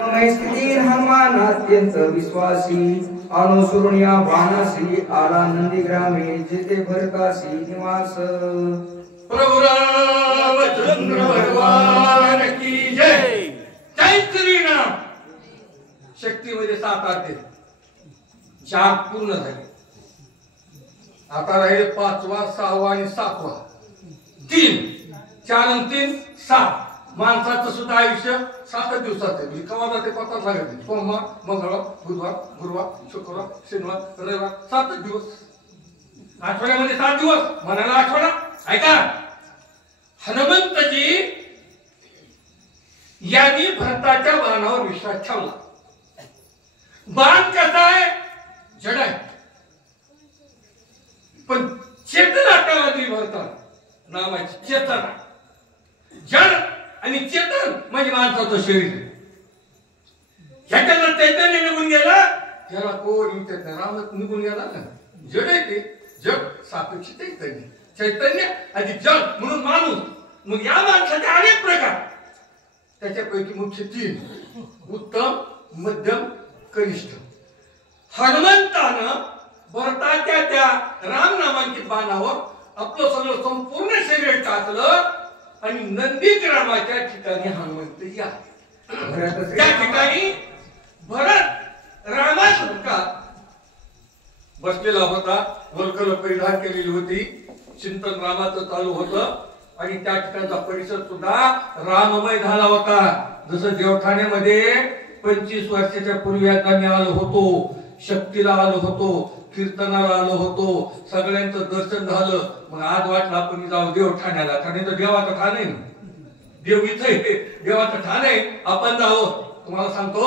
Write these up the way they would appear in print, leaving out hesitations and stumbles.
स्थितीन हनुमान अत्यंत विश्वासी अनुसरून या बाणासी आला नंदीग्रामे जिथे भरतासी निवास। प्रभु रामचंद्र भगवान की जय। जय श्री राम। शक्तीमध्ये 7 आते 4 पूर्ण झाले, आता राहिले 5वा 6वा आणि 7वा। 3 4 आणि 3 7। माणसाचं सुद्धा आयुष्य 7 दिवसाचं आहे। कवा जाते पत्ता सांगत नाही। सोमवार मंगळवार बुधवार गुरुवार शुक्रवार शनिवार रविवार 7 दिवस। आठवड्यामध्ये 7 दिवस म्हणाला आठवडा। ऐका, हनुमंतजी यांनी भरताच्या बाणावर विश्वास ठेवला। बाण कसा आहे? जड आहे, पण चेतना त्याला दिली भरता नावाची चेतना। जड आणि चेतन म्हणजे माणसाचं शरीर। ह्याच्याला चैतन्य निघून गेला, त्याला कोण राम निघून गेला ना। जड आहे ते, जग सापेक्ष चैतन्य, चैतन्य आणि जग म्हणून माणूस। मग या माणसाचे अनेक प्रकार, त्याच्यापैकी मुख्य 3: उत्तम, मध्यम, कनिष्ठ। हनुमंतानं भरताच्या त्या राम नामांकित बाणावर आपलं सगळं संपूर्ण शरीर टाकलं आणि नंदीग्रामाच्या ठिकाणी हनुमंतजी आहे। त्या ठिकाणी भरत रामासुद्धा बसलेला होता, वल्कल परिधान केलेली होती, चिंतन रामाचं चालू होतं आणि त्या ठिकाणचा परिसर सुद्धा राममय झाला होता। जसं देवठाण्यामध्ये 25 वर्षाच्या पूर्वी आता मी आलो होतो, शक्तीला आलो होतो, कीर्तनाला आलो होतो, सगळ्यांचं दर्शन झालं। मग आज वाटलं आपण जाऊ देवठाण्याला, कारण तर देवाचं ठाण आहे ना, देव इथे देवाचं ठाण आहे, आपण जावं। तुम्हाला सांगतो,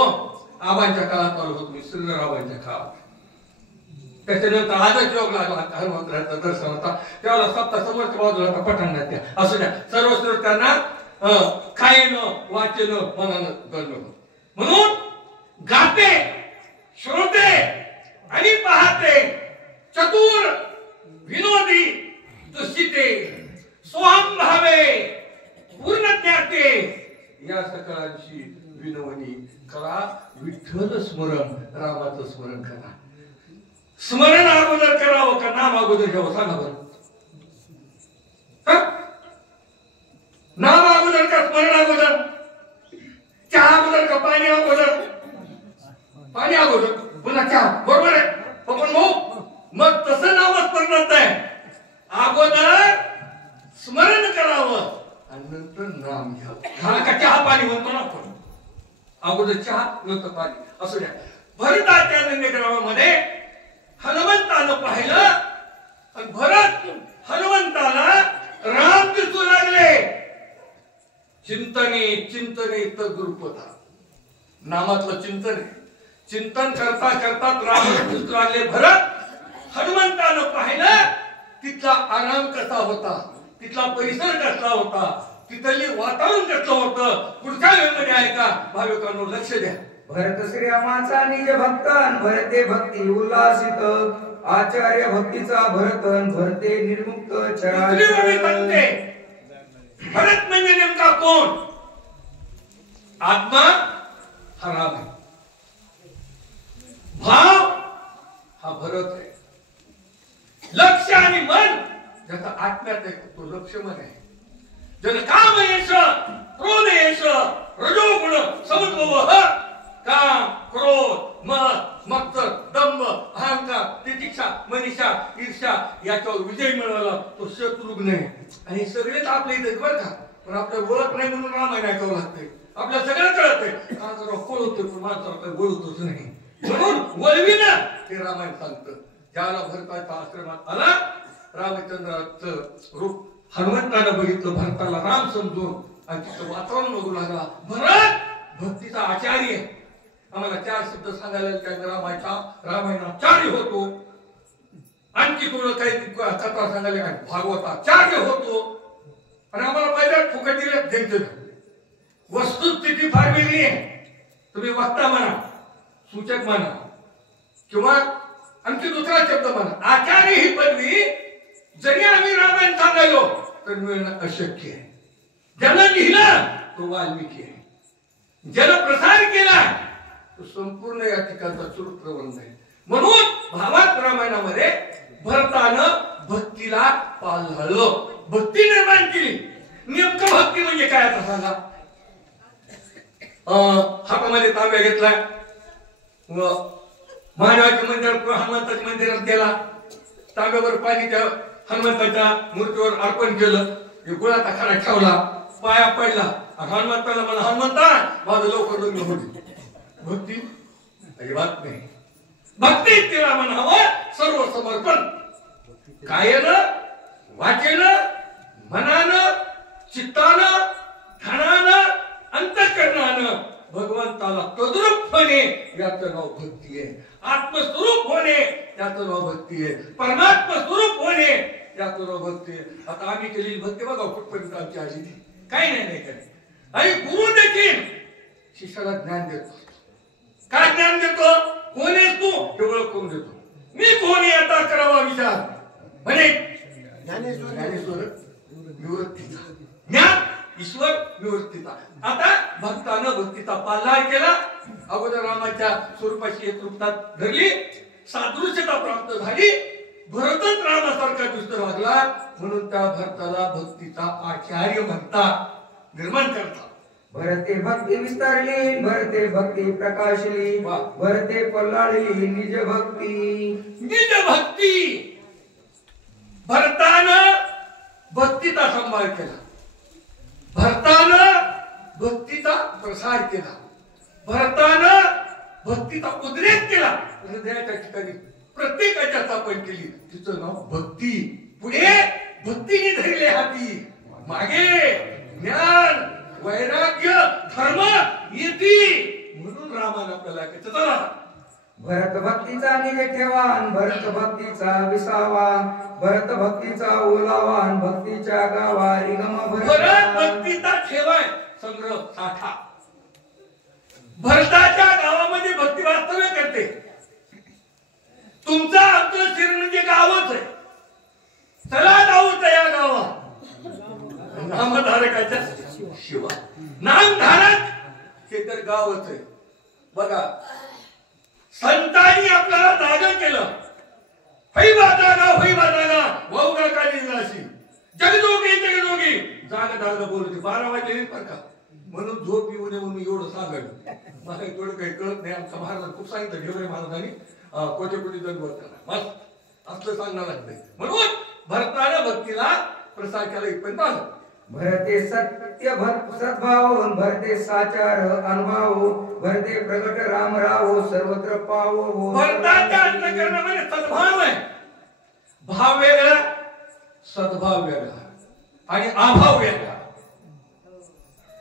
आबांच्या काळात आलो होतो मी, श्रीरामांच्या काळात। त्याच्यानंतर आजच योग लागला हनुमंतराचं दर्शन होता, त्यावेळेला सप्ता समोरच्या बाजूला होता पठाणात। त्या असू द्या, सर्व त्यांना खायनं वाचन मनानं गणलं। म्हणून गाते, श्रोते आणि पाहते, चतुर, विनोदी, दुष्टिते, स्वाभावे, पूर्ण ज्ञाते, या सकळांची विनवणी करा। विठ्ठल स्मरण, रामाचं स्मरण करा। स्मरण अगोदर करावं का नाम अगोदर घ्यावं? सांगा बरं। नाम अगोदर का स्मरण अगोदर? चहा अगोदर का पाणी अगोदर? पाणी अगोदर पुन्हा चहा, बरोबर आहे पण भाऊ? मग तसं नामस्मरणात आहे, अगोदर स्मरण करावं आणि नंतर नाम घ्यावं। हा का चहा पाणी म्हणतो ना आपण, अगोदर चहा नंतर पाणी। असू द्या, भरताच्या नंदीग्रामामध्ये हनुमंतानं पाहिलं आणि भरत हनुमंताला राम दिसू लागले। चिंतने चिंतने तद्रूपता, नामातलं चिंतन आहे। चिंतन करता करता राम दिसू लागले। भरत हनुमंतानं पाहिलं, तिथला आराम कसा होता, तिथला परिसर कसला होता, तिथली वातावरण कसं होतं। पुढच्या वेळेमध्ये आहे का भाविकांनो, लक्ष द्या। भरत श्रीरामाचा निज भक्तन, भरते भक्ती उल्लासित, आचार्य भक्तीचा भरतन, भरते निर्मुक्त चराचर। भरत म्हणजे नेमका कोण? आत्मा हा राम आहे, भाव हा भरत आहे, लक्ष आणि मन ज्याचा आत्म्यात आहे तो लक्ष्मण आहे। जन काम येश क्रोध येश रजोगुण समुद्भव, काम क्रोध मद मत्सर दंभ अहंकार तितिक्षा मनीषा ईर्ष्या याच्यावर विजय मिळवला तो शत्रुघ्न आहे। आणि सगळेच आपल्या इथे बरं का, पण आपल्याला ओळख नाही म्हणून रामायण ऐकावं लागतंय। आपल्याला सगळं कळतंय, का जरा कळतंय पण माणसाला काही बोलतच नाही, म्हणून वळविना हे रामायण सांगतं। ज्याला भरताच्या आश्रमात आला, रामचंद्राचं रूप हनुमंतानं बघितलं, भरताला राम समजून आणि तिचं वातावरण बघू लागला। भरत भक्तीचा आचार्य, आम्हाला 4 शब्द सांगायला रामायणाचार्य होतो, आणखी थोडं काही कथा सांगायला काय भागवताचार्य होतो। आणि आम्हाला पहिल्या फुकटीला देत वस्तुस्थिती फार वेगळी आहे। तुम्ही वक्ता म्हणा, सूचक म्हणा, किंवा आणखी दुसरा शब्द म्हणा, आचार्य ही पदवी जरी आम्ही रामायण सांगायलो तर मिळणं अशक्य आहे। ज्याला लिहिलं तो वाल्मिकी आहे, ज्याला प्रसार केला तो संपूर्ण या ठिकाणचा चरित्रबंध आहे. म्हणून भावात रामायणामध्ये भरतानं भक्तीला पाळलं, भक्ती निर्माण केली. नेमकं भक्ती म्हणजे काय आता सांगा. हातामध्ये तांब्या घेतलाय, महादेवाच्या मंदिरात हनुमंताच्या मंदिरात गेला, तांब्यावर पाणी त्या हनुमंताच्या मूर्तीवर अर्पण केलं, गुळाचा खडा ठेवला, पाया पडला, हनुमंताला मला हनुमंता माझं लवकर लग्न होईल. भक्ती अजिबात नाही. भक्ती तिला म्हणावं सर्व समर्पण, कायेनं, वाचेनं, मनानं, चित्तानं, ध्यानानं, अंतःकरणानं भगवंताला तद्रूप होणे याचं नाव भक्ती आहे. आत्मस्वरूप होणे याचं नाव भक्ती आहे. परमात्मा स्वरूप होणे याचं नाव भक्ती आहे. आता आम्ही केलेली भक्ती बघा कुठपर्यंत आमची आली, काही नाही काही. आणि गुरु देखील शिष्याला ज्ञान देतो. काय ज्ञान देतो? कोण आहेस तू हे ओळखून देतो. मी कोण आहे आता करावा विचार म्हणे ज्ञानेश्वर निवृत्तीचा, ज्ञान ईश्वर निवृत्तीचा. आता भक्तानं भक्तीचा पालनार केला. अगोदर रामाच्या स्वरूपाची एकरूपता धरली, सादृश्यता प्राप्त झाली. भरतच रामासारखा दुष्ट वागला, म्हणून त्या भरताला भक्तीचा आचार्य म्हणतात, निर्माण करतात. भरते भक्ती विस्तारली, भरते भक्ती प्रकाशली, भरते पल्लाळली निज भक्ती. निज भक्ती. भरतानं भक्तीचा सांभाळ केला, भरतानं भक्तीचा प्रसार केला, भरतानं भक्तीचा उद्रेक केला. हृदयाच्या ठिकाणी प्रत्येकाच्या स्थापन केली. तिचं नाव भक्ती. पुढे भक्तीने धरले हाती, मागे ज्ञान, वैराग्य, धर्म येती. म्हणून रामानं आपल्याला चला भरत भक्तीचा निज ठेवान, भरत भक्तीचा विसावा, भरत भक्तीचा ओलावान, भक्तीच्या गावा रिगम भरत भक्तीचा ठेवाय संग्रह साठा. भरताच्या गावामध्ये भक्ती वास्तव्य करते. तुमचा आमचं शरीर म्हणजे गावच आहे. चला जाऊ त्या गावात. नामधारकाच्या शिवा नामधारक हे तर गावच आहे. बघा संतांनी आपल्याला जागा केलं. हैवा जागा वाऊगा काली जाशी जगजोगी जगजोगी जागा जागा बोलते. 12 वाजले बरं का, म्हणून झोप येऊ नये म्हणून एवढं सांगायला मला थोडं काही कळत नाही. आमच्या महाराजांनी खूप सांगितलं, घेवरे महाराजांनी कोटी कोटी दंडवत करा, बस असलं सांगणं लागतंय. म्हणून भरतानं भक्तीला प्रसार केला इथपर्यंत आलं. भरते सत्य सद्भाव, भरते साचार अनुभव, भरते प्रगट राम राव सर्वत्र पावो. भरताच्या अंतःकरणामध्ये सद्भाव आहे. भाव वेगळा, सद्भाव वेगळा आणि अभाव वेगळा.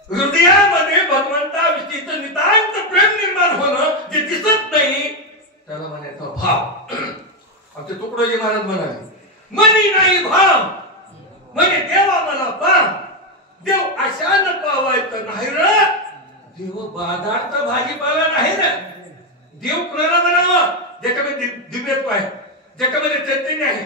हृदयामध्ये भगवंताविषयीचं नितांत प्रेम निर्माण होणं जे दिसत नाही त्याला म्हणायचं भाव. आमचे तुकडोजी महाराज म्हणाले, मनी नाही भाव म्हणजे देवा मला पाव, देव अशानं पावायचं नाही र. देव बाजारचा भाजीपाला नाही रे. देव कुणाला म्हणावं? ज्याच्यामध्ये दिव्यत्व आहे, ज्याच्यामध्ये चैतन्य आहे,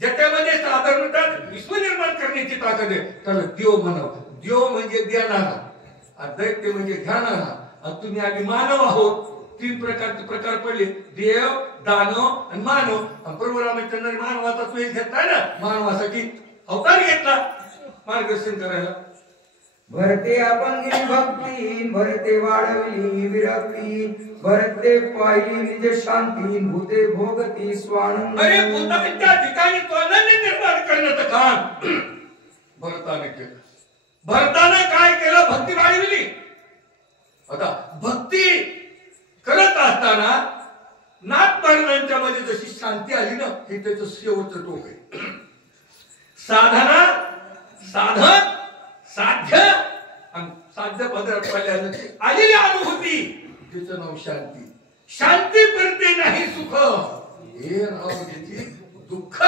ज्याच्यामध्ये साधारणतः विश्व निर्माण करण्याची ताकद आहे, त्याला देव म्हणावं. देव म्हणजे देणारा, दैत्य म्हणजे घ्याणारा. आणि तुम्ही आम्ही मानव आहोत. 3 प्रकारचे प्रकार पडले, देव, दानव आणि मानव. प्रभू रामचंद्र मानवाचा तो एक घेतलाय ना, मानवासाठी अवतार घेतला मार्गदर्शन करायला. भरते अपंगी भक्ती, भरते वाढवली विरक्ती, भरते पाहिली निज शांती, भूते भोगती स्वानंद. अरे भूताच्या ठिकाणी स्वानंद निर्माण करण्याचं काम भरताने केलं. भरताने काय केलं? भक्ती वाढविली. आता भक्ती करत असताना नाथ मध्ये जशी शांती आली ना, हे त्याचं शेवटचं टोक आहे. साधना, साधक, साध्य आणि साध्य पदार्थ आलेली अनुभूती तिचं नाव शांती. शांती करते नाही सुख, हे नाव त्याची दुःख.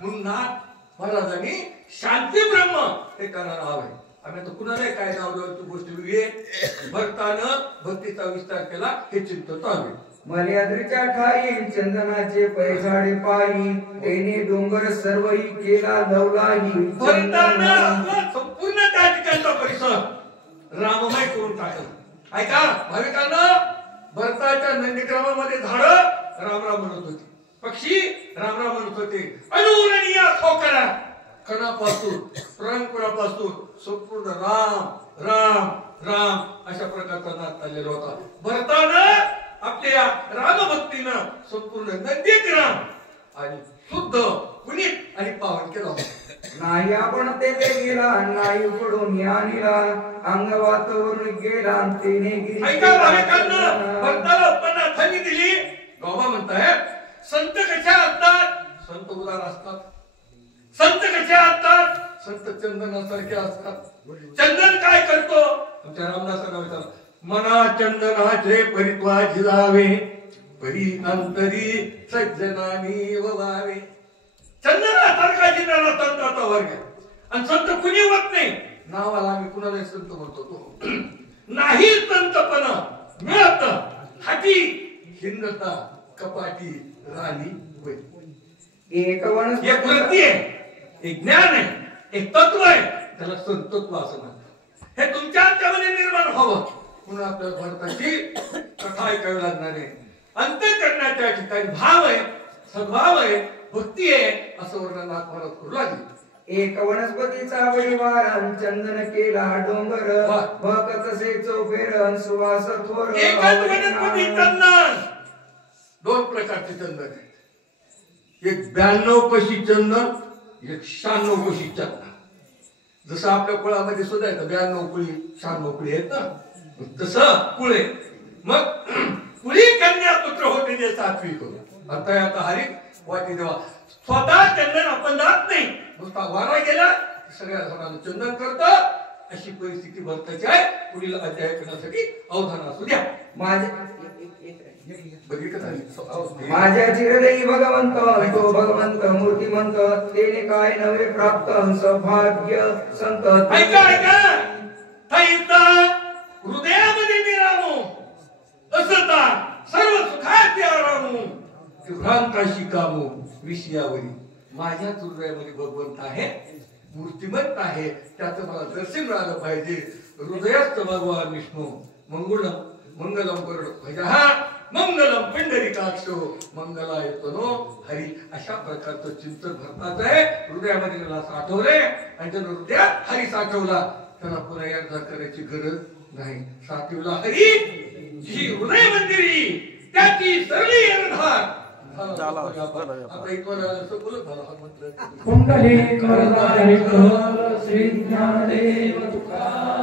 म्हणून नाथ महाराजांनी शांती ब्रह्म हे करणार हवंय. आम्ही आता कुणाला काय नाव देऊ तू गोष्ट वेगळी. भक्तानं भक्तीचा विस्तार केला हे चिंतन चालू. मल्याद्रीच्या ठाई चंदनाचे पैजाडे पायी, तेने डोंगर सर्वही केला लवलाही. भरतानं संपूर्ण त्या ठिकाणचा परिसर राममय करून टाकला. ऐका भाविकांना, भरताच्या नंदीग्रामामध्ये झाडं रामराम म्हणत होती, पक्षी रामराम म्हणत होते. अनुरणीय ठोकरा कणापासून प्राणपुरापासून संपूर्ण राम राम राम अशा प्रकारचा नाद चाललेला होता. भरतानं आपल्या रामभक्तीनं संपूर्ण नंदीग्राम आणि शुद्ध पुनीत आणि पावन केला होता. नाही आपण तेथे गेला, नाही पडून आणला, अंगवात वरून गेला तेने गिरी. ऐका भाविकांना, भक्ताला उत्पन्न थंडी दिली. बाबा म्हणतायत संत कशा असतात? संत उदार असतात. संत कशा असतात? संत चंदनासारखे असतात. चंदन काय करतो? आमच्या रामदासांना विचारलं, मना चंदनाचे परित्वा झिलावे, परी अंतरी सज्जनानी ववावे. चंदनासारखा जिनाला संताचा वर्ग आणि संत कुणी होत नाही. नावाला आम्ही कुणाला संत म्हणतो तो नाही. संतपणा मिळत हाती हिंदता कपाटी राणी होय. एक वनस्पती एक वृत्ती आहे, एक ज्ञान आहे, एक तत्व आहे, त्याला संतत्व असं म्हणतात. हे तुमच्या आमच्यामध्ये निर्माण व्हावं म्हणून आपल्याला भारताची कथा ऐकावी लागणार आहे. अंतःकरणाच्या ठिकाणी भाव आहे, सद्भाव आहे, भक्ती आहे असं वर्णन महाराज करू लागले. एक वनस्पतीचा परिवार चंदन केला डोंगर, भक तसे चौफेर सुवास थोर. एकच वनस्पती चंदन. दोन प्रकारचे चंदन आहेत. एक 92 कोशी चंदन, एक 96 कोशी चंदन. जसं आपल्या कुळामध्ये सुद्धा येतं 92 कुळी 96 कुळी आहेत ना, तसं कुळे. मग कुळी कन्या पुत्र होते जे सात्विक होते. आता हरिक वाटी देवा स्वतः चंदन आपण जात नाही, नुसता वारा गेला सगळ्या सणाला चंदन करतं. अशी परिस्थिती भरताची आहे. पुढील अध्याय करण्यासाठी अवधान असू द्या. माझ्या चिरदेही भगवंत, तो भगवंत मूर्तिमंत, तेने काय नवे प्राप्त सौभाग्य संत. ऐका हृदयामध्ये मी रामू असता सर्व सुखाचे आरामू, भ्रांताशी कामू विषयावरी. माझ्या हृदयामध्ये भगवंत आहे, मूर्तिमंत आहे, त्याचं मला दर्शन मिळालं पाहिजे. हृदयास्त भगवान विष्णू मंगलम मंगलम भजहा मंगलम पंढरीकाक्षो मंगलाय तनो हरी. अशा प्रकारचं चिंतन भरताच आहे. हृदयामध्ये त्याला साठवले आणि त्यानं हृदयात हरी साठवला. त्याला पुन्हा एकदा करायची गरज नाही. साठवला हरी जी हृदय मंदिरी त्याची सरली यरधार. आता इथवर असं बोलत झालं हा मंत्र. कुंडली करदाय श्री ज्ञानदेव तुकाराम.